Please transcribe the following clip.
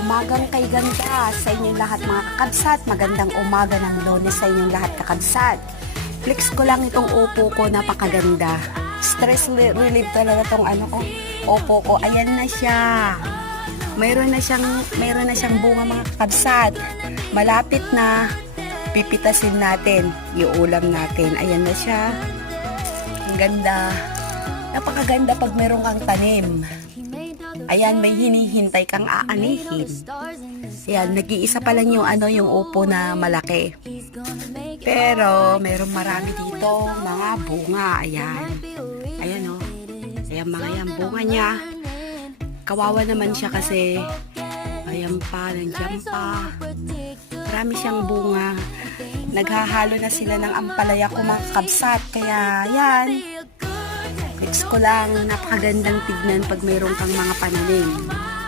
umagang kay ganda sa inyong lahat mga kakabsat. Magandang umaga ng Lunes sa inyong lahat kakabsat. Flex ko lang itong upo ko, napakaganda. Stress relief talaga tong upo ko. Ayan na siya. Mayroon na siyang bunga mga kakabsat. Malapit na pipitasin natin yung ulam natin. Ayan na siya. Ang ganda. Napakaganda pag meron kang tanim. Ayan, may hinihintay kang aanihin. Ayan, nag-iisa pa lang yung upo na malaki. Pero, merong marami dito, mga bunga. Ayan. Ayan, oh. Ayan, mga yan, bunga niya. Kawawa naman siya kasi, ayan pa, nandiyan pa. Marami siyang bunga. Naghahalo na sila ng ampalaya ko mga kabsat. Kaya, yan. Flex ko lang, napakagandang tignan pag mayroon kang mga pananim.